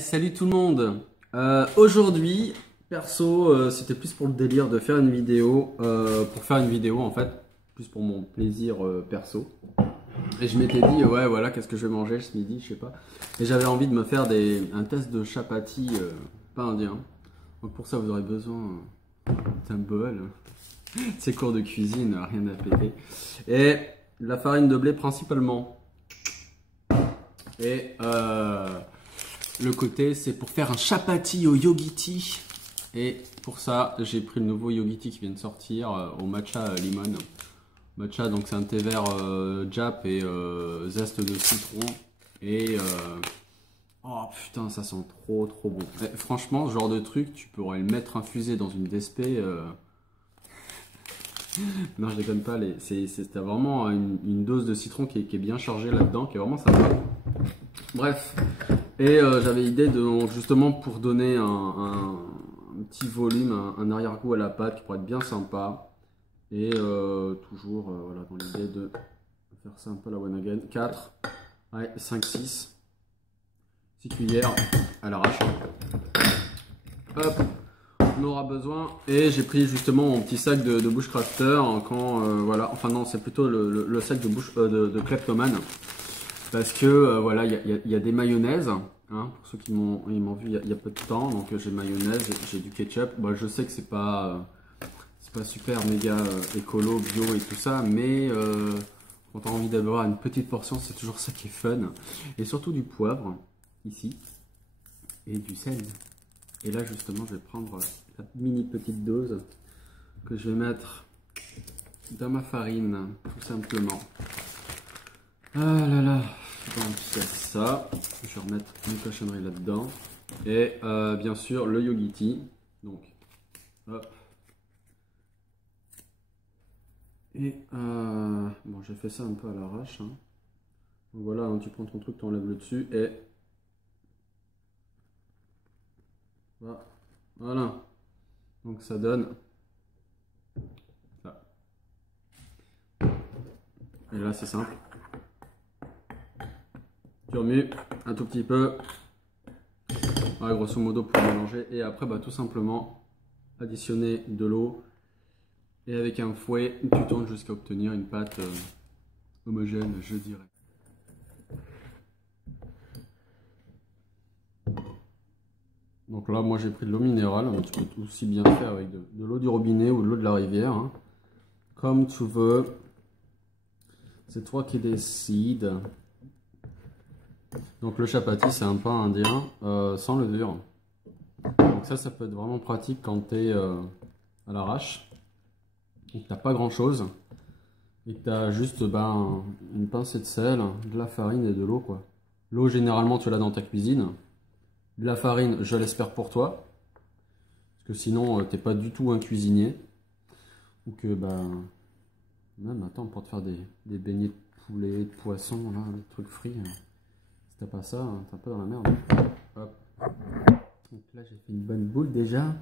Salut tout le monde. Aujourd'hui, perso, c'était plus pour le délire de faire une vidéo, pour faire une vidéo en fait, plus pour mon plaisir perso. Et je m'étais dit, ouais voilà, qu'est-ce que je vais manger ce midi, je sais pas. Et j'avais envie de me faire un test de chapati, pas indien. Donc pour ça, vous aurez besoin d'un bol, c'est cours de cuisine, rien à péter. Et la farine de blé principalement. Et le côté, c'est pour faire un chapati au yogiti. Et pour ça, j'ai pris le nouveau yogiti qui vient de sortir au matcha lemon. Matcha, donc c'est un thé vert Jap et zeste de citron. Et oh putain, ça sent trop bon. Et franchement, ce genre de truc, tu pourrais le mettre infusé dans une DSP. Non, je déconne pas. C'était vraiment une dose de citron qui est bien chargée là-dedans, qui est vraiment sympa. Bref, et j'avais l'idée de justement pour donner un petit volume, un arrière-goût à la pâte qui pourrait être bien sympa. Et toujours voilà, dans l'idée de faire ça un peu à la one again. 4, ouais, 5, 6 cuillères à l'arrache. Hop, on aura besoin. Et j'ai pris justement mon petit sac de Bushcrafter quand voilà, enfin non, c'est plutôt le sac de Kleptoman. Parce que voilà, il y a des mayonnaises, hein, pour ceux qui m'ont vu il y a peu de temps. Donc j'ai mayonnaise, j'ai du ketchup. Bon, je sais que c'est pas super méga écolo, bio et tout ça, mais quand tu as envie d'avoir une petite portion, c'est toujours ça qui est fun. Et surtout du poivre, ici, et du sel. Et là justement, je vais prendre la mini petite dose que je vais mettre dans ma farine, tout simplement. Ah là là. Donc c'est ça, je vais remettre mes cochonneries là-dedans. Et bien sûr le yogiti. Donc hop. Et bon, j'ai fait ça un peu à l'arrache. Hein. Donc voilà, hein, tu prends ton truc, tu enlèves le dessus et voilà. Donc ça donne ça. Et là c'est simple. Tu remues un tout petit peu, voilà, grosso modo pour mélanger, et après bah, tout simplement additionner de l'eau et avec un fouet tu tournes jusqu'à obtenir une pâte homogène, je dirais. Donc là moi j'ai pris de l'eau minérale, mais tu peux aussi bien faire avec de l'eau du robinet ou de l'eau de la rivière, hein. Comme tu veux, c'est toi qui décides. Donc le chapati c'est un pain indien sans levure. Donc ça peut être vraiment pratique quand tu es à l'arrache, et que tu n'as pas grand chose, et que tu as juste une pincée de sel, de la farine et de l'eau, quoi. L'eau généralement tu l'as dans ta cuisine, de la farine je l'espère pour toi, parce que sinon t'es pas du tout un cuisinier, ou que même attends, pour te faire des beignets de poulet, de poisson, là, des trucs frits, si t'as pas ça, hein, t'es un peu dans la merde. Hop. Donc là j'ai fait une bonne boule déjà.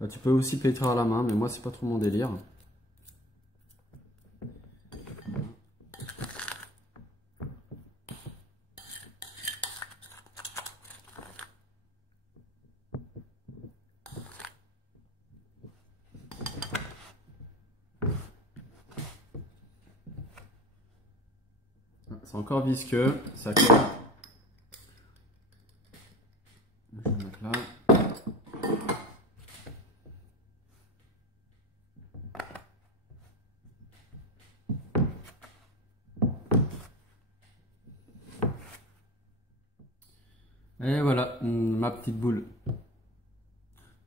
Bah, tu peux aussi pétrir à la main, mais moi c'est pas trop mon délire. C'est encore visqueux, ça colle. Je vais mettre là. Et voilà, ma petite boule.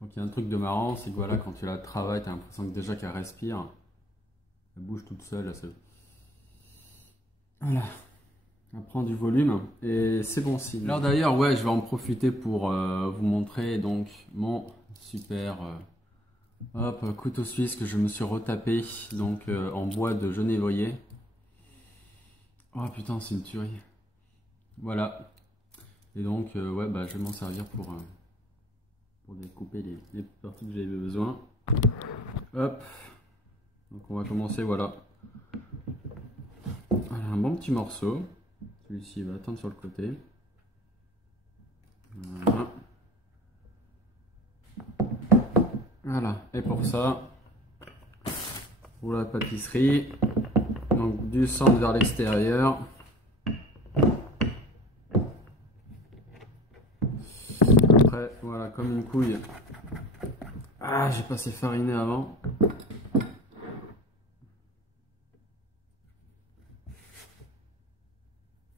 Donc il y a un truc de marrant, c'est que voilà, quand tu la travailles, tu as l'impression que déjà qu'elle respire. Elle bouge toute seule. Voilà. Elle prend du volume et c'est bon signe. Alors d'ailleurs, ouais, je vais en profiter pour vous montrer donc mon super couteau suisse que je me suis retapé donc en bois de genévoyer. Oh putain, c'est une tuerie. Voilà. Et donc, ouais, je vais m'en servir pour découper les parties que j'avais besoin. Hop. Donc on va commencer, voilà. Voilà, un bon petit morceau. Celui-ci va attendre sur le côté. Voilà. Voilà, et pour ça, pour la pâtisserie, donc du centre vers l'extérieur. Après, voilà, comme une couille. Ah, j'ai passé fariné avant.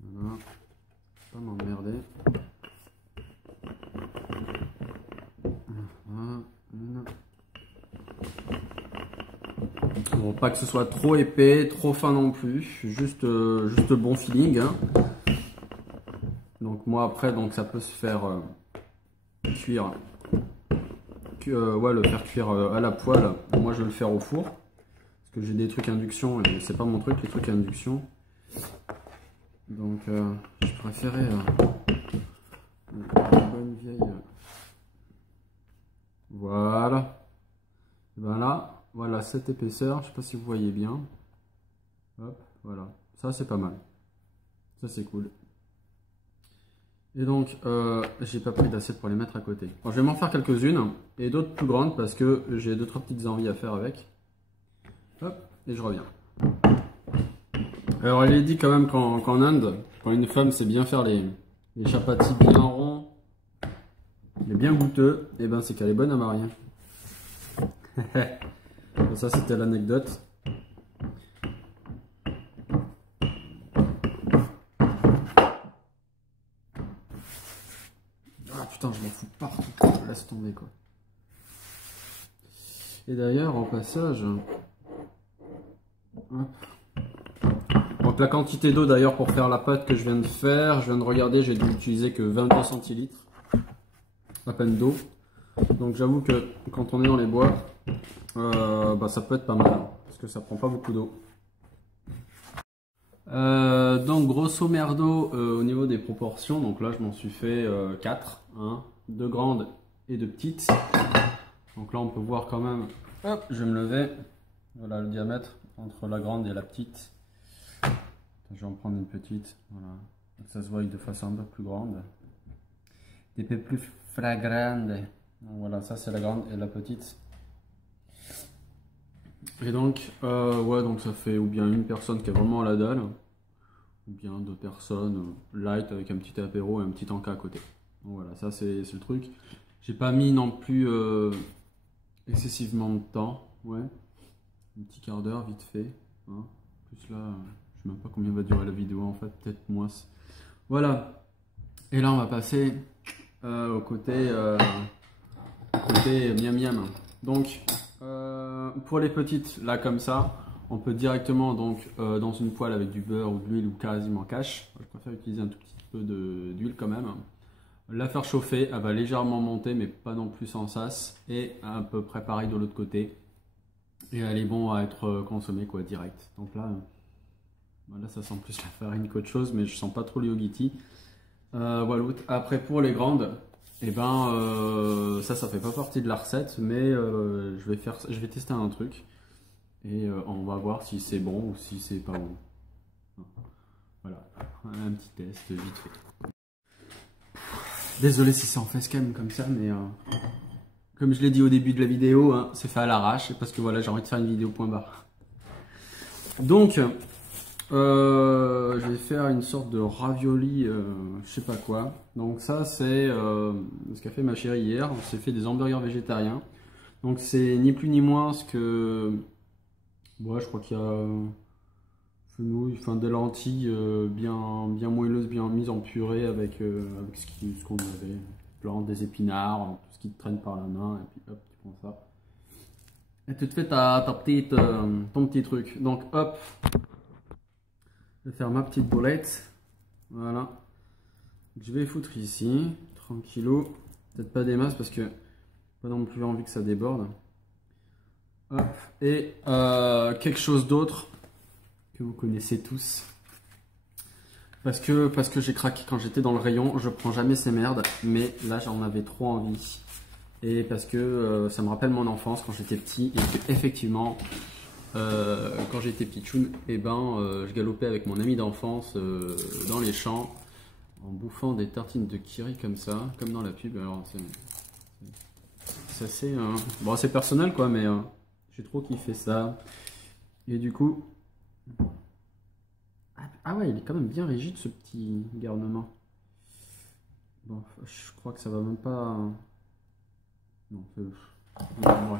Voilà, pas m'emmerder. Voilà. Bon, pas que ce soit trop épais, trop fin non plus, juste bon feeling. Hein. Donc moi après, donc ça peut se faire cuire, ouais, le faire cuire à la poêle. Moi je vais le faire au four, parce que j'ai des trucs induction et c'est pas mon truc les trucs à induction. Donc je préférais une bonne vieille. Voilà. Et ben là. Voilà, cette épaisseur, je sais pas si vous voyez bien. Hop, voilà. Ça, c'est pas mal. Ça, c'est cool. Et donc, j'ai pas pris d'assiette pour les mettre à côté. Bon, je vais m'en faire quelques-unes et d'autres plus grandes parce que j'ai 2-3 petites envies à faire avec. Hop, et je reviens. Alors, il est dit quand même qu'en Inde, quand une femme sait bien faire les chapatis bien ronds, mais bien goûteux, et ben c'est qu'elle est bonne à marier. Ça c'était l'anecdote. Ah putain, je m'en fous partout, laisse tomber quoi. Et d'ailleurs, en passage, hop. Donc la quantité d'eau d'ailleurs pour faire la pâte que je viens de faire, je viens de regarder, j'ai dû utiliser que 22 centilitres, à peine d'eau. Donc j'avoue que quand on est dans les bois, bah, ça peut être pas mal, hein, parce que ça prend pas beaucoup d'eau. Donc grosso merdo au niveau des proportions, donc là je m'en suis fait 4, hein, 2 grandes et 2 petites. Donc là on peut voir quand même, hop, je vais me lever, voilà le diamètre entre la grande et la petite. Je vais en prendre une petite, voilà, donc ça se voit de façon un peu plus grande, des peu plus flagrante. Donc voilà, ça c'est la grande et la petite. Et donc, ouais, donc ça fait ou bien une personne qui est vraiment à la dalle, ou bien 2 personnes light avec un petit apéro et un petit encas à côté. Donc voilà, ça c'est le truc. J'ai pas mis non plus excessivement de temps, ouais, un petit quart d'heure vite fait. Hein. Plus là, je sais même pas combien va durer la vidéo en fait, peut-être moins. Voilà. Et là on va passer au côté miam miam. Donc pour les petites, là comme ça, on peut directement donc dans une poêle avec du beurre ou de l'huile ou quasiment cash. Je préfère utiliser un tout petit peu d'huile quand même. La faire chauffer, elle va légèrement monter mais pas non plus sans sas. Et à peu près pareil de l'autre côté. Et elle est bon à être consommée quoi direct. Donc là, là ça sent plus la farine qu'autre chose mais je sens pas trop le yogiti. Voilà. Après pour les grandes, et ben ça fait pas partie de la recette mais je vais tester un truc et on va voir si c'est bon ou si c'est pas bon. Voilà, un petit test vite fait. Désolé si c'est en facecam comme ça mais comme je l'ai dit au début de la vidéo, hein, c'est fait à l'arrache parce que voilà j'ai envie de faire une vidéo point barre. Donc je vais faire une sorte de ravioli, je sais pas quoi. Donc ça c'est ce qu'a fait ma chérie hier. On s'est fait des hamburgers végétariens. Donc c'est ni plus ni moins ce que, ouais, je crois qu'il y a fenouil, enfin des lentilles bien moelleuses, bien mises en purée avec ce qu'on avait, blanc, des épinards, tout ce qui te traîne par la main et puis hop tu prends ça. Et tu te fais ton petit truc. Donc hop. Je vais faire ma petite boulette, voilà, je vais foutre ici, tranquillou, peut-être pas des masses parce que pas non plus envie que ça déborde. Hop. Et quelque chose d'autre que vous connaissez tous, parce que j'ai craqué quand j'étais dans le rayon, je prends jamais ces merdes, mais là j'en avais trop envie, et parce que ça me rappelle mon enfance quand j'étais petit, et que effectivement quand j'étais pitchoun, et je galopais avec mon ami d'enfance dans les champs. en bouffant des tartines de Kiri comme ça, comme dans la pub. Alors c'est assez, bon, c'est personnel quoi, mais j'ai trop kiffé ça. Et du coup, ah ouais, il est quand même bien rigide ce petit garnement. Bon, je crois que ça va même pas. Non, ouais.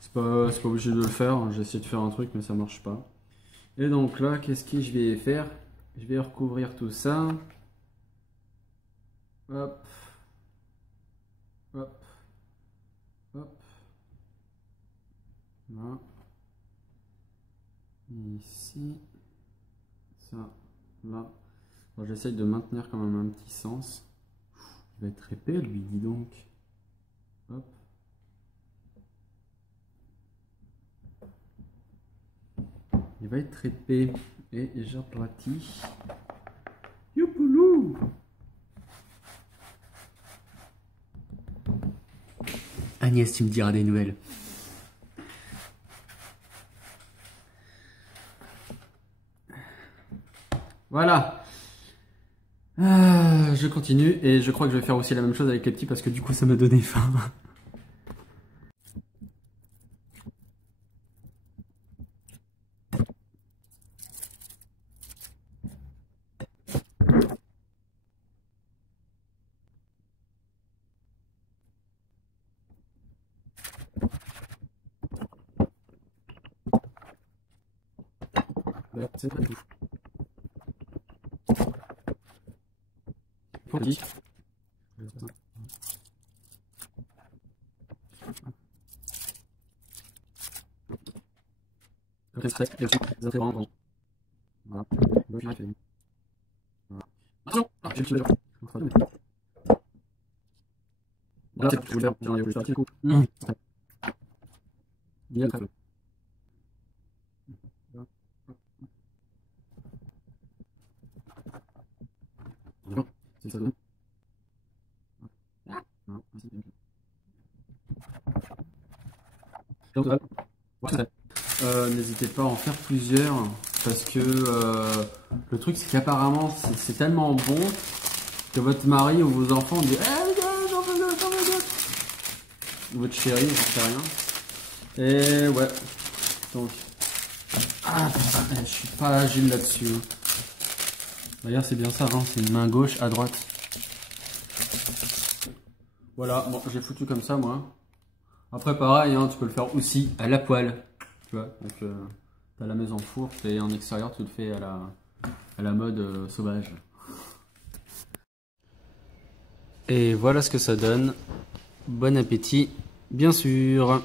C'est pas obligé de le faire. J'ai essayé de faire un truc, mais ça marche pas. Et donc là, qu'est-ce que je vais faire? Je vais recouvrir tout ça. Hop. Hop. Hop. Là. Ici. Ça. Là. Bon, j'essaye de maintenir quand même un petit sens. Il va être épais, lui, dis donc. Hop. Il va être épais. Et j'aplatis. Youpoulou! Agnès, tu me diras des nouvelles. Voilà. Je continue et je crois que je vais faire aussi la même chose avec les petits parce que du coup ça m'a donné faim. C'est pas tout. Pour petit. Comme ça, et aussi, ça fait vraiment. Voilà. Voilà. Attention! Ah, j'ai le petit voilà, c'est tout. J'en ai voulu faire un petit coup. Bien très peu. C'est ça donne. Non, n'hésitez pas à en faire plusieurs parce que le truc c'est qu'apparemment c'est tellement bon que votre mari ou vos enfants disent j'en veux d'autres, j'en veux d'autres. Votre chérie, j'en sais rien. Et ouais, donc je suis pas agile là-dessus. D'ailleurs c'est bien ça, hein, c'est une main gauche à droite. Voilà, bon j'ai foutu comme ça moi. Après pareil, hein, tu peux le faire aussi à la poêle. Tu vois, donc t'as la maison four, et en extérieur tu le fais à la mode sauvage. Et voilà ce que ça donne. Bon appétit, bien sûr.